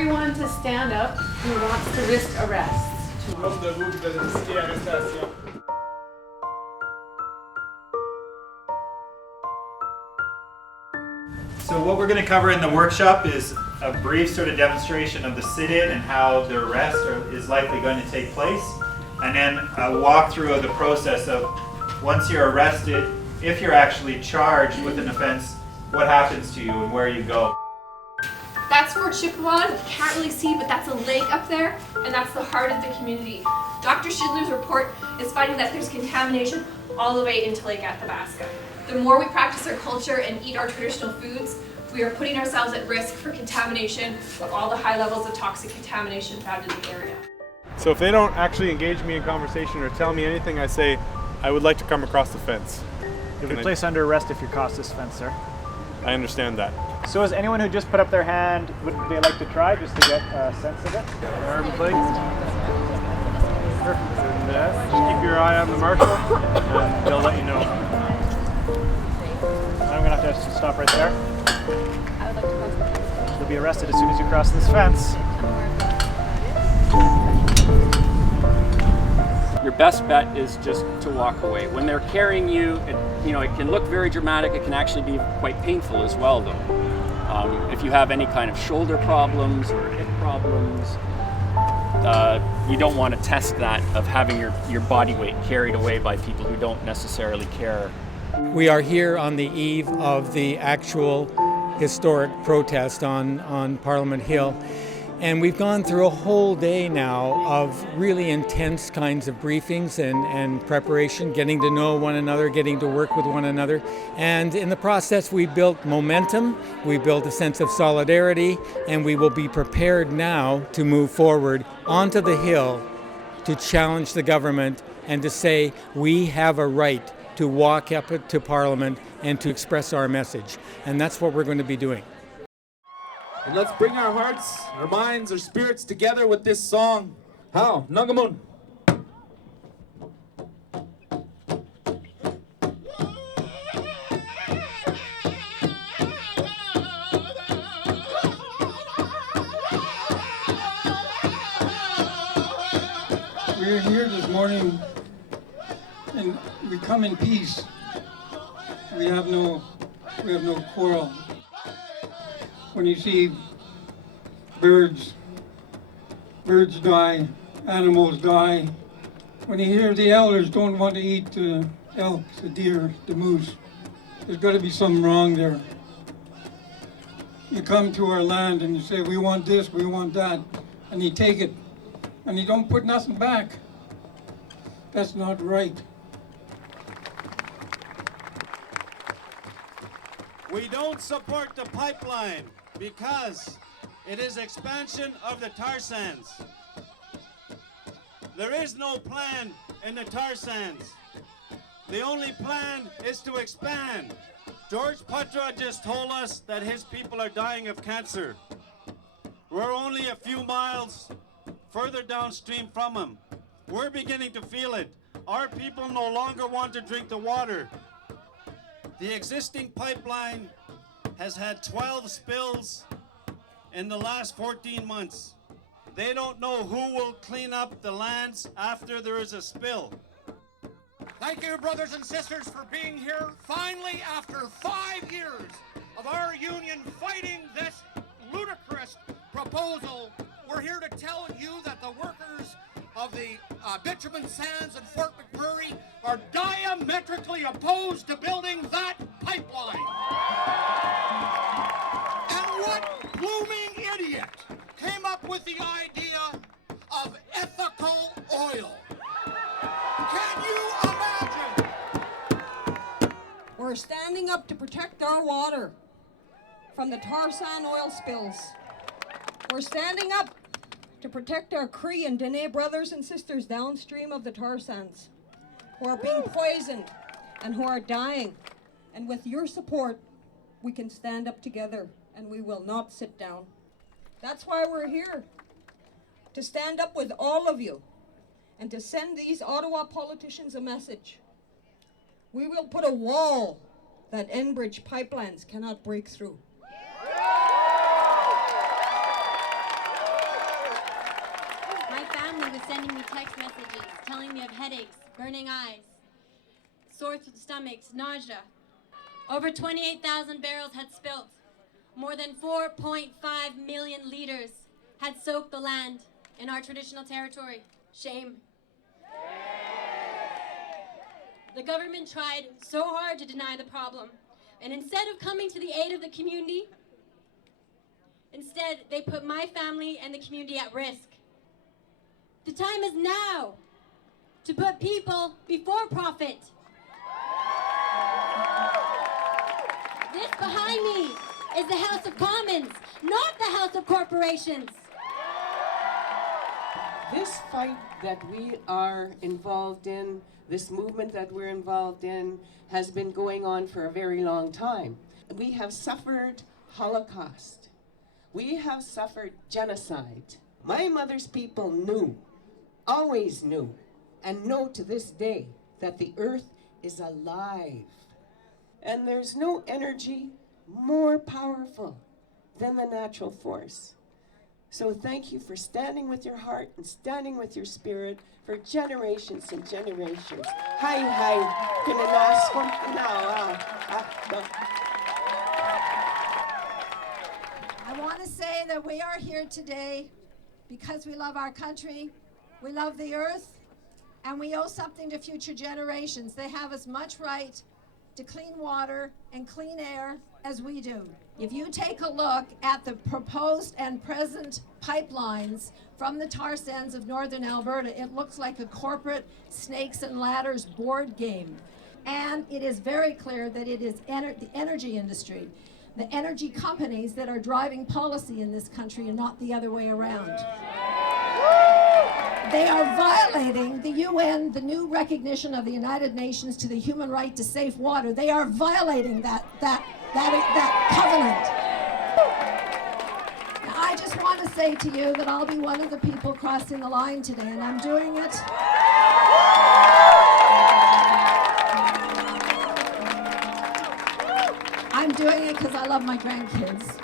everyone to stand up who wants to risk arrest tomorrow. So what we're going to cover in the workshop is a brief sort of demonstration of the sit-in and how the arrest is likely going to take place, and then a walkthrough of the process of once you're arrested, if you're actually charged with an offense, what happens to you and where you go. That's Fort Chippewa. You can't really see, but that's a lake up there, and that's the heart of the community. Dr. Schindler's report is finding that there's contamination all the way into Lake Athabasca. The more we practice our culture and eat our traditional foods, we are putting ourselves at risk for contamination of all the high levels of toxic contamination found in the area. So if they don't actually engage me in conversation or tell me anything, I say, I would like to come across the fence. You'll be placed under arrest if you cross this fence, sir. I understand that. So is anyone who just put up their hand, would they like to try just to get a sense of it? Arm please. Perfect. And just keep your eye on the marshal and they'll let you know. I'm going to have to stop right there. I would like to cross the fence. You'll be arrested as soon as you cross this fence. Your best bet is just to walk away. When they're carrying you, it can look very dramatic. It can actually be quite painful as well, though. If you have any kind of shoulder problems or hip problems, you don't want to test that of having your body weight carried away by people who don't necessarily care. We are here on the eve of the actual historic protest on Parliament Hill. And we've gone through a whole day now of really intense kinds of briefings and preparation, getting to know one another, getting to work with one another. And in the process, we built momentum, we built a sense of solidarity, and we will be prepared now to move forward onto the Hill to challenge the government and to say we have a right to walk up to Parliament and to express our message. And that's what we're going to be doing. And let's bring our hearts, our minds, our spirits together with this song. How? Nangamun. We're here this morning and we come in peace. We have no quarrel. When you see birds die, animals die, when you hear the elders don't want to eat the elk, the deer, the moose, there's got to be something wrong there. You come to our land and you say, we want this, we want that, and you take it, and you don't put nothing back. That's not right. We don't support the pipeline because it is expansion of the tar sands. There is no plan in the tar sands. The only plan is to expand. George Patra just told us that his people are dying of cancer. We're only a few miles further downstream from him. We're beginning to feel it. Our people no longer want to drink the water. The existing pipeline has had 12 spills in the last 14 months. They don't know who will clean up the lands after there is a spill. Thank you, brothers and sisters, for being here. Finally, after 5 years of our union fighting this ludicrous proposal, we're here to tell you that the workers of the bitumen sands in Fort McMurray are diametrically opposed to building that pipeline. And what blooming idiot came up with the idea of ethical oil? Can you imagine? We're standing up to protect our water from the tar sand oil spills. We're standing up to protect our Cree and Dene brothers and sisters downstream of the tar sands who are being poisoned and who are dying. And with your support, we can stand up together and we will not sit down. That's why we're here, to stand up with all of you and to send these Ottawa politicians a message. We will put a wall that Enbridge pipelines cannot break through. reminding me of headaches, burning eyes, sore stomachs, nausea. Over 28,000 barrels had spilt. More than 4.5 million liters had soaked the land in our traditional territory. Shame. The government tried so hard to deny the problem, and instead of coming to the aid of the community, instead they put my family and the community at risk. The time is now to put people before profit. This behind me is the House of Commons, not the House of Corporations. This fight that we are involved in, this movement that we're involved in, has been going on for a very long time. We have suffered Holocaust. We have suffered genocide. My mother's people knew, always knew, and know to this day that the earth is alive. And there's no energy more powerful than the natural force. So thank you for standing with your heart and standing with your spirit for generations and generations. I want to say that we are here today because we love our country, we love the earth, and we owe something to future generations. They have as much right to clean water and clean air as we do. If you take a look at the proposed and present pipelines from the tar sands of northern Alberta, it looks like a corporate snakes and ladders board game. And it is very clear that it is the energy industry, the energy companies that are driving policy in this country and not the other way around. They are violating the UN, the new recognition of the United Nations to the human right to safe water. They are violating that covenant. Now, I just want to say to you that I'll be one of the people crossing the line today, and I'm doing it. I'm doing it because I love my grandkids.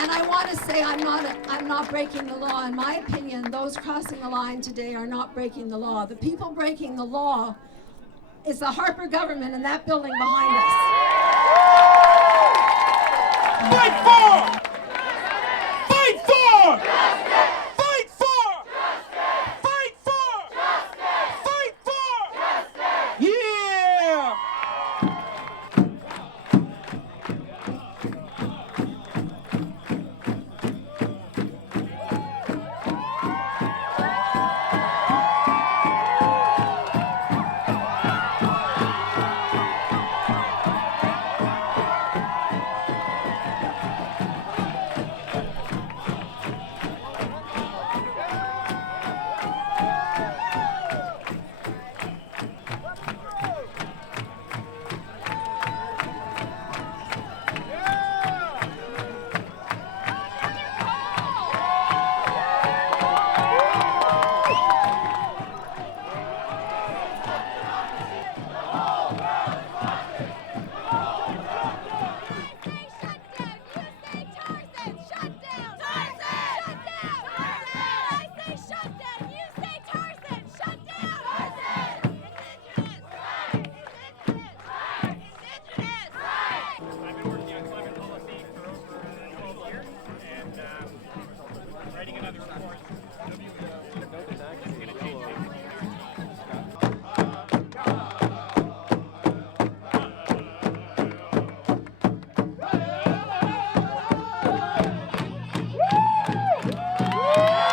And I want to say I'm not breaking the law. In my opinion, those crossing the line today are not breaking the law. The people breaking the law is the Harper government in that building behind us. Fight for! Fight for! Fight for! Fight for! Fight for! Yeah! Woo!